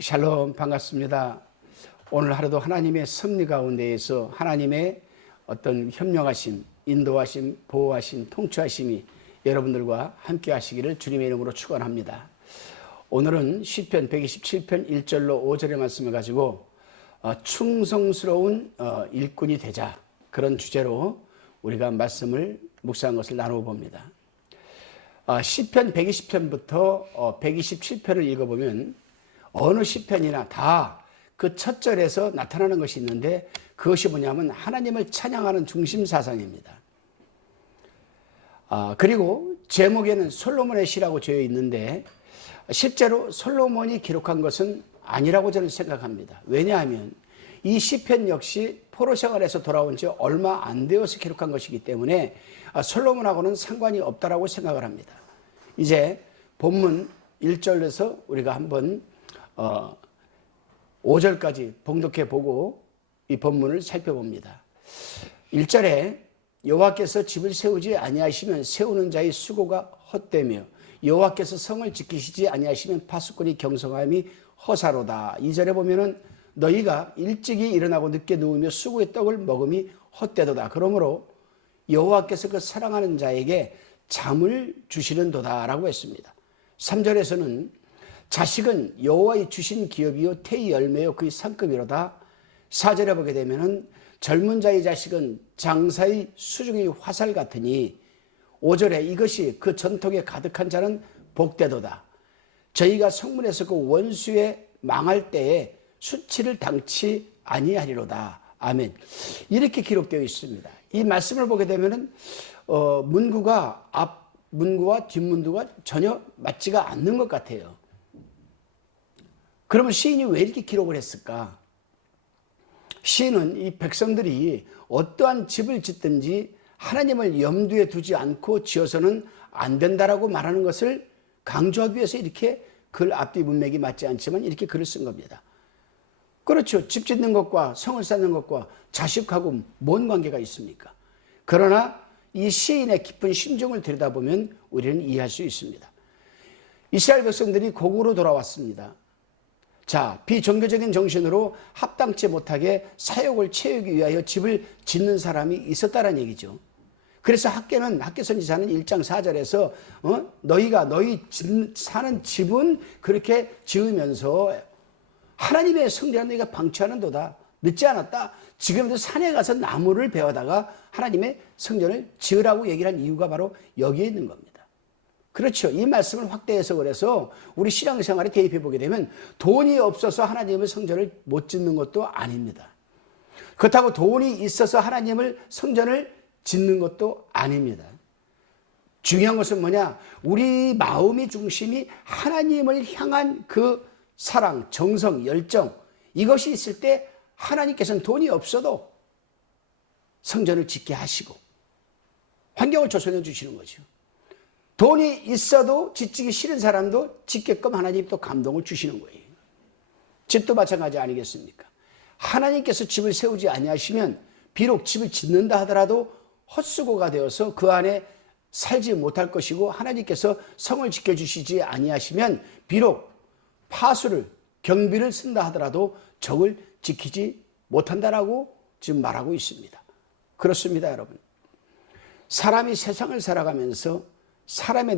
샬롬, 반갑습니다. 오늘 하루도 하나님의 섭리 가운데에서 하나님의 어떤 현명하심, 인도하심, 보호하심, 통치하심이 여러분들과 함께 하시기를 주님의 이름으로 축원합니다. 오늘은 시편 127편 1절로 5절의 말씀을 가지고 충성스러운 일꾼이 되자, 그런 주제로 우리가 말씀을 묵상한 것을 나누어 봅니다. 시편 120편부터 127편을 읽어보면 어느 시편이나 다 그 첫 절에서 나타나는 것이 있는데, 그것이 뭐냐면 하나님을 찬양하는 중심 사상입니다. 그리고 제목에는 솔로몬의 시라고 되어 있는데, 실제로 솔로몬이 기록한 것은 아니라고 저는 생각합니다. 왜냐하면 이 시편 역시 포로 생활에서 돌아온 지 얼마 안 되어서 기록한 것이기 때문에 솔로몬하고는 상관이 없다라고 생각을 합니다. 이제 본문 1절에서 우리가 한번 5절까지 봉독해 보고 이 본문을 살펴봅니다. 1절에 여호와께서 집을 세우지 아니하시면 세우는 자의 수고가 헛되며 여호와께서 성을 지키시지 아니하시면 파수꾼이 경성함이 허사로다. 2절에 보면은 너희가 일찍이 일어나고 늦게 누우며 수고의 떡을 먹음이 헛되도다. 그러므로 여호와께서 그 사랑하는 자에게 잠을 주시는도다 라고 했습니다. 3절에서는 자식은 여호와의 주신 기업이요 태의 열매요 그의 상급이로다. 4절에 보게 되면은 젊은 자의 자식은 장사의 수중의 화살 같으니, 5절에 이것이 그 전통에 가득한 자는 복되도다. 저희가 성문에서 그 원수의 망할 때에 수치를 당치 아니하리로다. 아멘. 이렇게 기록되어 있습니다. 이 말씀을 보게 되면은 문구가 앞 문구와 뒷문구가 전혀 맞지가 않는 것 같아요. 그러면 시인이 왜 이렇게 기록을 했을까? 시인은 이 백성들이 어떠한 집을 짓든지 하나님을 염두에 두지 않고 지어서는 안 된다라고 말하는 것을 강조하기 위해서 이렇게 글 앞뒤 문맥이 맞지 않지만 이렇게 글을 쓴 겁니다. 그렇죠. 집 짓는 것과 성을 쌓는 것과 자식하고 뭔 관계가 있습니까? 그러나 이 시인의 깊은 심정을 들여다보면 우리는 이해할 수 있습니다. 이스라엘 백성들이 고국으로 돌아왔습니다. 자, 비종교적인 정신으로 합당치 못하게 사욕을 채우기 위하여 집을 짓는 사람이 있었다는 얘기죠. 그래서 학개 선지자는 1장 4절에서 너희가 너희 사는 집은 그렇게 지으면서 하나님의 성전을 너희가 방치하는도다. 늦지 않았다. 지금도 산에 가서 나무를 베어다가 하나님의 성전을 지으라고 얘기를 한 이유가 바로 여기에 있는 겁니다. 그렇죠. 이 말씀을 확대해서 그래서 우리 신앙생활에 대입해 보게 되면 돈이 없어서 하나님의 성전을 못 짓는 것도 아닙니다. 그렇다고 돈이 있어서 하나님을 성전을 짓는 것도 아닙니다. 중요한 것은 뭐냐? 우리 마음의 중심이 하나님을 향한 그 사랑, 정성, 열정, 이것이 있을 때 하나님께서는 돈이 없어도 성전을 짓게 하시고 환경을 조성해 주시는 거죠. 돈이 있어도 짓기 싫은 사람도 짓게끔 하나님이 또 감동을 주시는 거예요. 집도 마찬가지 아니겠습니까? 하나님께서 집을 세우지 아니하시면 비록 집을 짓는다 하더라도 헛수고가 되어서 그 안에 살지 못할 것이고, 하나님께서 성을 지켜주시지 아니하시면 비록 파수를 경비를 쓴다 하더라도 적을 지키지 못한다라고 지금 말하고 있습니다. 그렇습니다, 여러분. 사람이 세상을 살아가면서 사람의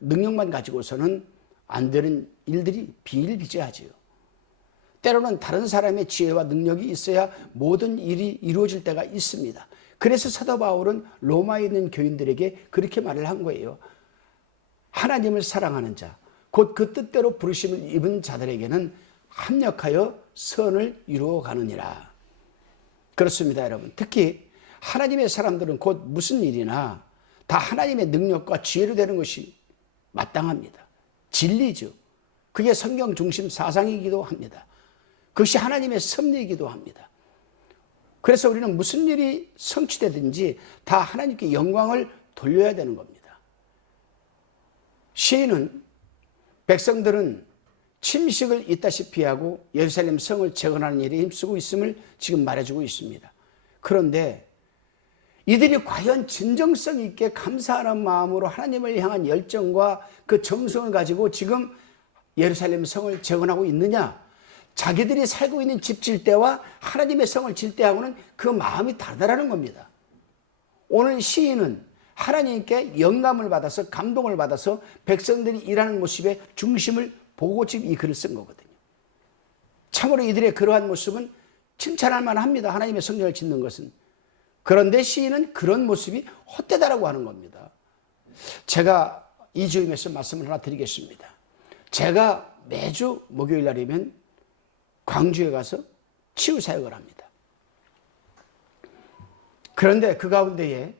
능력만 가지고서는 안 되는 일들이 비일비재하지요. 때로는 다른 사람의 지혜와 능력이 있어야 모든 일이 이루어질 때가 있습니다. 그래서 사도 바울은 로마에 있는 교인들에게 그렇게 말을 한 거예요. 하나님을 사랑하는 자, 곧 그 뜻대로 부르심을 입은 자들에게는 합력하여 선을 이루어 가느니라. 그렇습니다, 여러분. 특히 하나님의 사람들은 곧 무슨 일이나 다 하나님의 능력과 지혜로 되는 것이 마땅합니다. 진리죠. 그게 성경 중심 사상이기도 합니다. 그것이 하나님의 섭리이기도 합니다. 그래서 우리는 무슨 일이 성취되든지 다 하나님께 영광을 돌려야 되는 겁니다. 시인은 백성들은 침식을 있다시피 하고 예루살렘 성을 재건하는 일에 힘쓰고 있음을 지금 말해주고 있습니다. 그런데 이들이 과연 진정성 있게 감사하는 마음으로 하나님을 향한 열정과 그 정성을 가지고 지금 예루살렘 성을 재건하고 있느냐? 자기들이 살고 있는 집 질 때와 하나님의 성을 질 때하고는 그 마음이 다르다는 겁니다. 오늘 시인은 하나님께 영감을 받아서 감동을 받아서 백성들이 일하는 모습의 중심을 보고 지금 이 글을 쓴 거거든요. 참으로 이들의 그러한 모습은 칭찬할 만합니다. 하나님의 성전을 짓는 것은. 그런데 시인은 그런 모습이 헛되다라고 하는 겁니다. 제가 이 주임에서 말씀을 하나 드리겠습니다. 제가 매주 목요일 날이면 광주에 가서 치유 사역을 합니다. 그런데 그 가운데에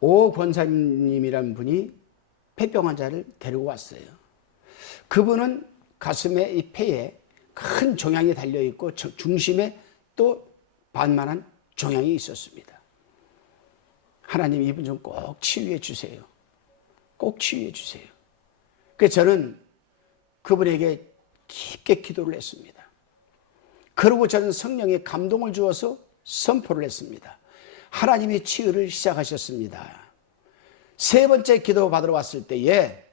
오 권사님이라는 분이 폐병 환자를 데리고 왔어요. 그분은 가슴에 이 폐에 큰 종양이 달려있고 중심에 또 반만한 종양이 있었습니다. 하나님 이분 좀 꼭 치유해 주세요. 꼭 치유해 주세요. 그래서 저는 그분에게 깊게 기도를 했습니다. 그리고 저는 성령의 감동을 주어서 선포를 했습니다. 하나님이 치유를 시작하셨습니다. 세 번째 기도 받으러 왔을 때에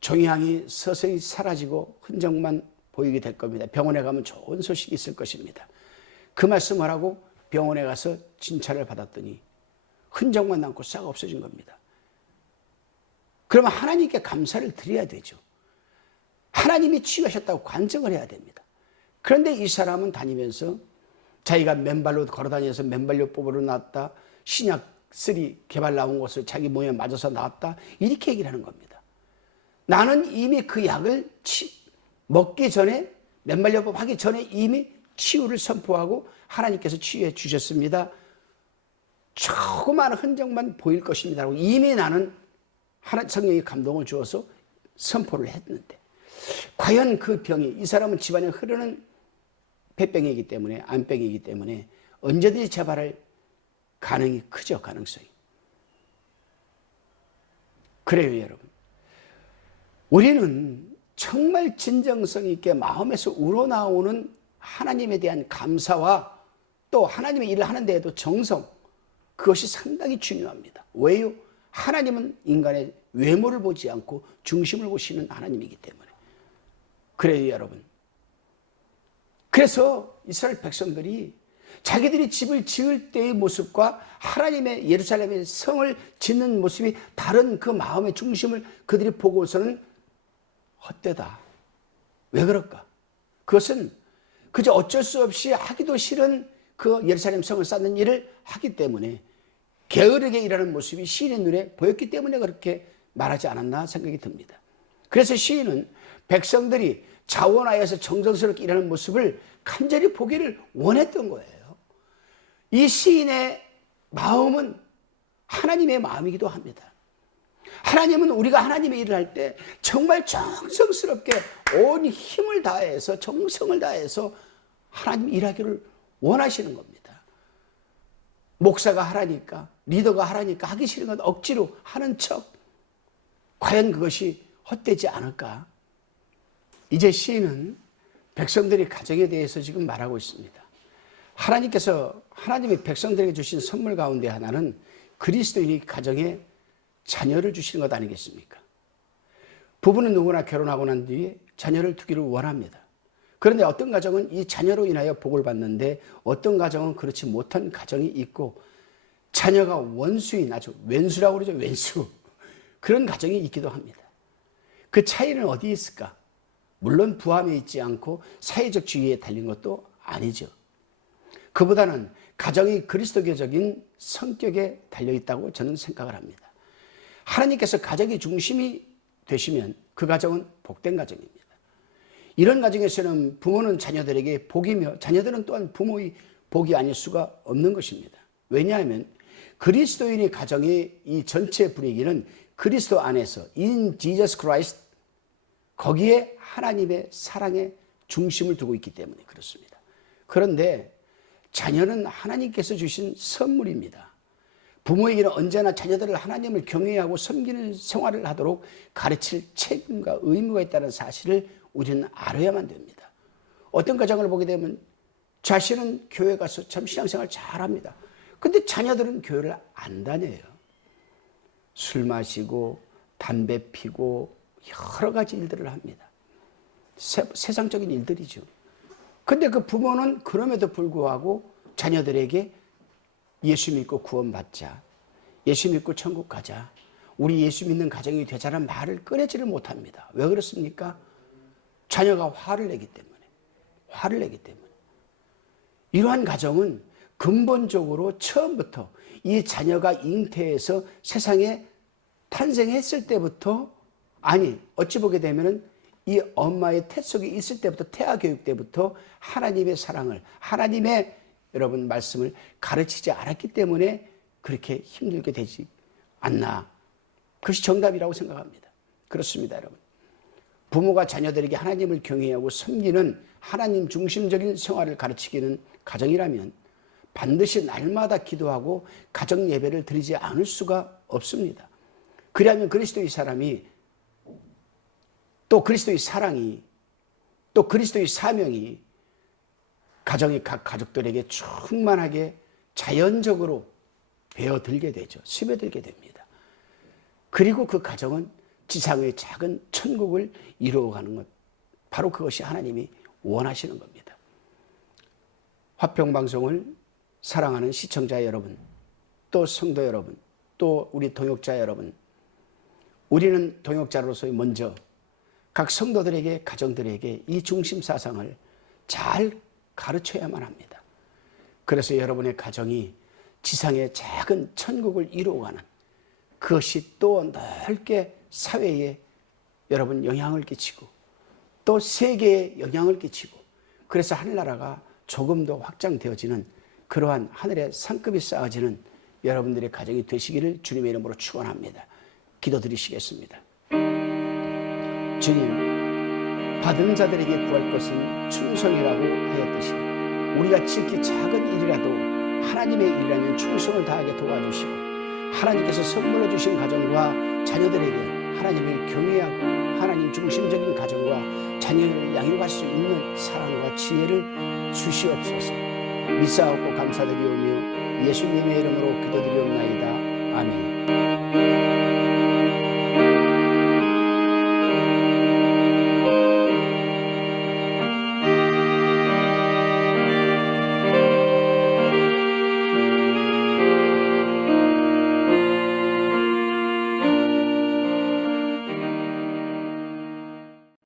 종양이 서서히 사라지고 흔적만 보이게 될 겁니다. 병원에 가면 좋은 소식이 있을 것입니다. 그 말씀을 하고 병원에 가서 진찰을 받았더니 흔적만 남고 싹 없어진 겁니다. 그러면 하나님께 감사를 드려야 되죠. 하나님이 치유하셨다고 관정을 해야 됩니다. 그런데 이 사람은 다니면서 자기가 맨발로 걸어다녀서 맨발요법으로 나왔다. 신약3 개발 나온 것을 자기 몸에 맞아서 나왔다. 이렇게 얘기를 하는 겁니다. 나는 이미 그 약을 먹기 전에 맨발요법 하기 전에 이미 치유를 선포하고 하나님께서 치유해 주셨습니다. 조그마한 흔적만 보일 것입니다. 이미 나는 성령의 감동을 주어서 선포를 했는데 과연 그 병이 이 사람은 집안에 흐르는 폐병이기 때문에 암병이기 때문에 언제든지 재발할 가능이 크죠. 가능성이. 그래요 여러분. 우리는 정말 진정성 있게 마음에서 우러나오는 하나님에 대한 감사와 또 하나님의 일을 하는 데에도 정성, 그것이 상당히 중요합니다. 왜요? 하나님은 인간의 외모를 보지 않고 중심을 보시는 하나님이기 때문에. 그래요 여러분. 그래서 이스라엘 백성들이 자기들이 집을 지을 때의 모습과 하나님의 예루살렘의 성을 짓는 모습이 다른 그 마음의 중심을 그들이 보고서는 헛되다. 왜 그럴까? 그것은 그저 어쩔 수 없이 하기도 싫은 그 예루살렘 성을 쌓는 일을 하기 때문에 게으르게 일하는 모습이 시인의 눈에 보였기 때문에 그렇게 말하지 않았나 생각이 듭니다. 그래서 시인은 백성들이 자원하여서 정성스럽게 일하는 모습을 간절히 보기를 원했던 거예요. 이 시인의 마음은 하나님의 마음이기도 합니다. 하나님은 우리가 하나님의 일을 할 때 정말 정성스럽게 온 힘을 다해서 정성을 다해서 하나님 일하기를 원하시는 겁니다. 목사가 하라니까 리더가 하라니까 하기 싫은 건 억지로 하는 척 과연 그것이 헛되지 않을까? 이제 시인은 백성들의 가정에 대해서 지금 말하고 있습니다. 하나님께서 하나님의 백성들에게 주신 선물 가운데 하나는 그리스도인의 가정에 자녀를 주시는 것 아니겠습니까? 부부는 누구나 결혼하고 난 뒤에 자녀를 두기를 원합니다. 그런데 어떤 가정은 이 자녀로 인하여 복을 받는데 어떤 가정은 그렇지 못한 가정이 있고 자녀가 원수인 아주 왼수라고 그러죠. 왼수. 그런 가정이 있기도 합니다. 그 차이는 어디에 있을까? 물론 부함에 있지 않고 사회적 지위에 달린 것도 아니죠. 그보다는 가정이 그리스도교적인 성격에 달려있다고 저는 생각을 합니다. 하나님께서 가정이 중심이 되시면 그 가정은 복된 가정입니다. 이런 가정에서는 부모는 자녀들에게 복이며 자녀들은 또한 부모의 복이 아닐 수가 없는 것입니다. 왜냐하면 그리스도인의 가정의 이 전체 분위기는 그리스도 안에서 in Jesus Christ 거기에 하나님의 사랑의 중심을 두고 있기 때문에 그렇습니다. 그런데 자녀는 하나님께서 주신 선물입니다. 부모에게는 언제나 자녀들을 하나님을 경외하고 섬기는 생활을 하도록 가르칠 책임과 의무가 있다는 사실을 우리는 알아야만 됩니다. 어떤 가정을 보게 되면 자신은 교회 가서 참 신앙생활 잘합니다. 근데 자녀들은 교회를 안 다녀요. 술 마시고 담배 피고 여러 가지 일들을 합니다. 세상적인 일들이죠. 근데 그 부모는 그럼에도 불구하고 자녀들에게 예수 믿고 구원받자, 예수 믿고 천국 가자, 우리 예수 믿는 가정이 되자는 말을 꺼내지를 못합니다. 왜 그렇습니까? 자녀가 화를 내기 때문에. 이러한 가정은 근본적으로 처음부터 이 자녀가 잉태해서 세상에 탄생했을 때부터, 아니 어찌 보게 되면은 이 엄마의 태 속에 있을 때부터, 태아 교육 때부터 하나님의 사랑을, 하나님의 여러분 말씀을 가르치지 않았기 때문에 그렇게 힘들게 되지 않나. 그것이 정답이라고 생각합니다. 그렇습니다, 여러분. 부모가 자녀들에게 하나님을 경외하고 섬기는 하나님 중심적인 생활을 가르치기는 가정이라면 반드시 날마다 기도하고 가정 예배를 드리지 않을 수가 없습니다. 그리하면 그리스도의 사람이, 또 그리스도의 사랑이, 또 그리스도의 사명이 가정의 각 가족들에게 충만하게 자연적으로 배어들게 되죠. 스며들게 됩니다. 그리고 그 가정은 지상의 작은 천국을 이루어가는 것, 바로 그것이 하나님이 원하시는 겁니다. 화평방송을 사랑하는 시청자 여러분, 또 성도 여러분, 또 우리 동역자 여러분, 우리는 동역자로서 먼저 각 성도들에게, 가정들에게 이 중심 사상을 잘 가르쳐야만 합니다. 그래서 여러분의 가정이 지상의 작은 천국을 이루어가는, 그것이 또 넓게 사회에 여러분 영향을 끼치고 또 세계에 영향을 끼치고, 그래서 하늘나라가 조금 더 확장되어지는 그러한 하늘의 상급이 쌓아지는 여러분들의 가정이 되시기를 주님의 이름으로 축원합니다. 기도드리시겠습니다. 주님, 받은 자들에게 구할 것은 충성이라고 하였듯이 우리가 지극히 작은 일이라도 하나님의 일이라면 충성을 다하게 도와주시고, 하나님께서 선물해 주신 가정과 자녀들에게 하나님을 경외하고 하나님 중심적인 가정과 자녀를 양육할 수 있는 사랑과 지혜를 주시옵소서. 믿사옵고 감사드리오며 예수님의 이름으로 기도드리옵나이다. 아멘.